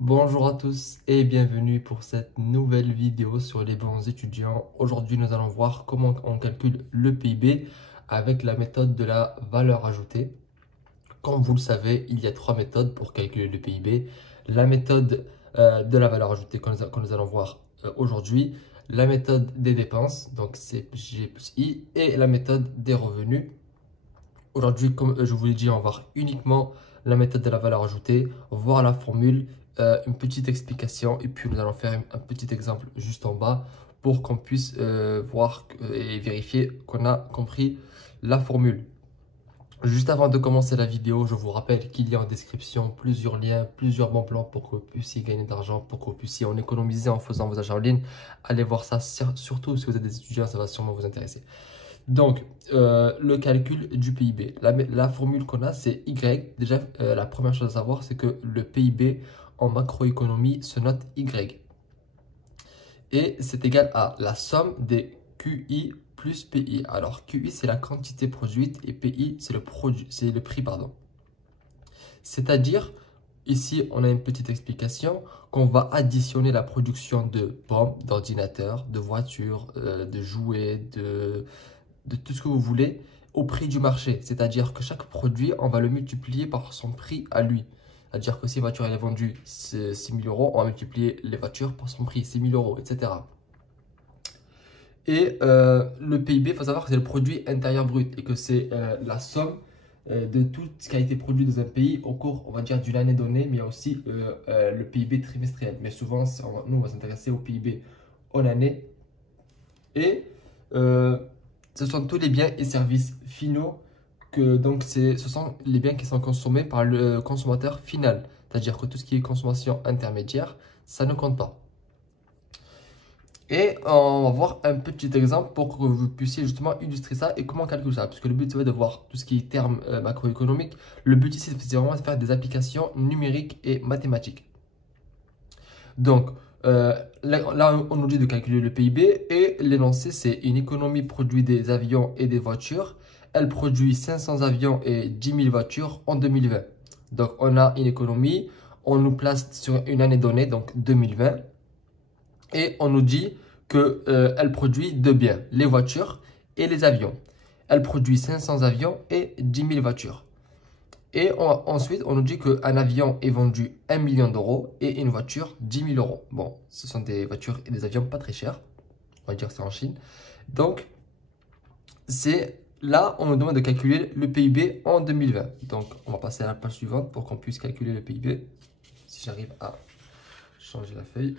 Bonjour à tous et bienvenue pour cette nouvelle vidéo sur les bons étudiants. Aujourd'hui, nous allons voir comment on calcule le PIB avec la méthode de la valeur ajoutée. Comme vous le savez, il y a trois méthodes pour calculer le PIB. La méthode de la valeur ajoutée que nous allons voir aujourd'hui, la méthode des dépenses, donc c'est G plus I, et la méthode des revenus. Aujourd'hui, comme je vous l'ai dit, on va voir uniquement la méthode de la valeur ajoutée, voir la formule, une petite explication et puis nous allons faire un petit exemple juste en bas pour qu'on puisse voir et vérifier qu'on a compris la formule. Juste avant de commencer la vidéo, je vous rappelle qu'il y a en description plusieurs liens, plusieurs bons plans pour que vous puissiez gagner de l'argent, pour que vous puissiez en économiser en faisant vos achats en ligne. Allez voir ça, surtout si vous êtes des étudiants, ça va sûrement vous intéresser. Donc, le calcul du PIB. La formule qu'on a, c'est Y. Déjà, la première chose à savoir, c'est que le PIB en macroéconomie se note Y. Et c'est égal à la somme des QI plus PI. Alors, QI, c'est la quantité produite et PI, c'est le prix, pardon. C'est-à-dire, ici, on a une petite explication qu'on va additionner la production de pommes, d'ordinateurs, de voitures, de jouets, de tout ce que vous voulez au prix du marché. C'est-à-dire que chaque produit, on va le multiplier par son prix à lui. C'est-à-dire que si une voiture elle est vendue 6 000 euros, on va multiplier les voitures par son prix, 6 000 euros, etc. Et le PIB, il faut savoir que c'est le produit intérieur brut et que c'est la somme de tout ce qui a été produit dans un pays au cours, on va dire, d'une année donnée, mais il y a aussi le PIB trimestriel. Mais souvent, nous, on va s'intéresser au PIB en année. Et ce sont tous les biens et services finaux ce sont les biens qui sont consommés par le consommateur final. C'est-à-dire que tout ce qui est consommation intermédiaire, ça ne compte pas. Et on va voir un petit exemple pour que vous puissiez justement illustrer ça et comment calculer ça. Parce que le but, c'est de voir tout ce qui est termes macroéconomiques. Le but ici, c'est vraiment de faire des applications numériques et mathématiques. Donc, là, on nous dit de calculer le PIB et l'énoncé, c'est une économie produit des avions et des voitures. Elle produit 500 avions et 10 000 voitures en 2020. Donc, on a une économie, on nous place sur une année donnée, donc 2020. Et on nous dit qu'elle produit deux biens, les voitures et les avions. Elle produit 500 avions et 10 000 voitures. Et ensuite, on nous dit qu'un avion est vendu 1 million d'euros et une voiture 10 000 euros. Bon, ce sont des voitures et des avions pas très chers. On va dire que c'est en Chine. Donc, c'est là, on nous demande de calculer le PIB en 2020. Donc, on va passer à la page suivante pour qu'on puisse calculer le PIB. Si j'arrive à changer la feuille.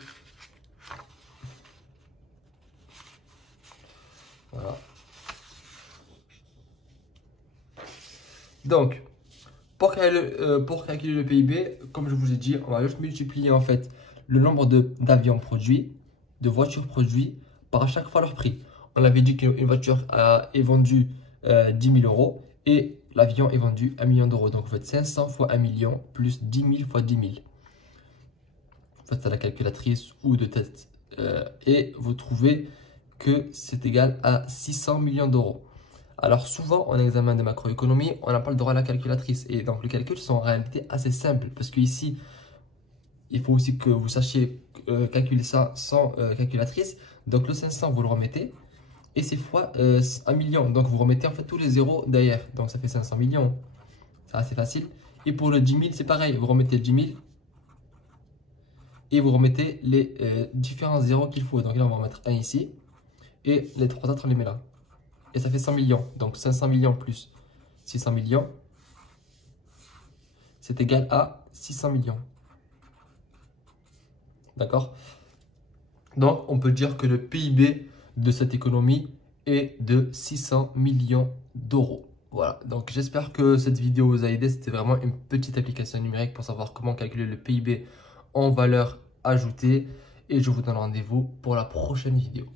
Voilà. Donc, pour calculer le PIB, comme je vous ai dit, on va juste multiplier en fait le nombre d'avions produits, de voitures produites par chaque fois leur prix. On avait dit qu'une voiture est vendue 10 000 euros et l'avion est vendu 1 million d'euros. Donc vous faites 500 fois 1 million plus 10 000 fois 10 000. Vous faites à la calculatrice ou de tête et vous trouvez que c'est égal à 600 millions d'euros. Alors souvent, en examen de macroéconomie, on n'a pas le droit à la calculatrice. Et donc, les calculs sont en réalité assez simples. Parce qu'ici, il faut aussi que vous sachiez calculer ça sans calculatrice. Donc, le 500, vous le remettez. Et c'est fois 1 million. Donc, vous remettez en fait tous les zéros derrière. Donc, ça fait 500 millions. C'est assez facile. Et pour le 10 000, c'est pareil. Vous remettez le 10 000. Et vous remettez les différents zéros qu'il faut. Donc là, on va en mettre un ici. Et les trois autres, on les met là. Et ça fait 100 millions. Donc 500 millions plus 600 millions, c'est égal à 600 millions. D'accord? Donc on peut dire que le PIB de cette économie est de 600 millions d'euros. Voilà, donc j'espère que cette vidéo vous a aidé. C'était vraiment une petite application numérique pour savoir comment calculer le PIB en valeur ajoutée. Et je vous donne rendez-vous pour la prochaine vidéo.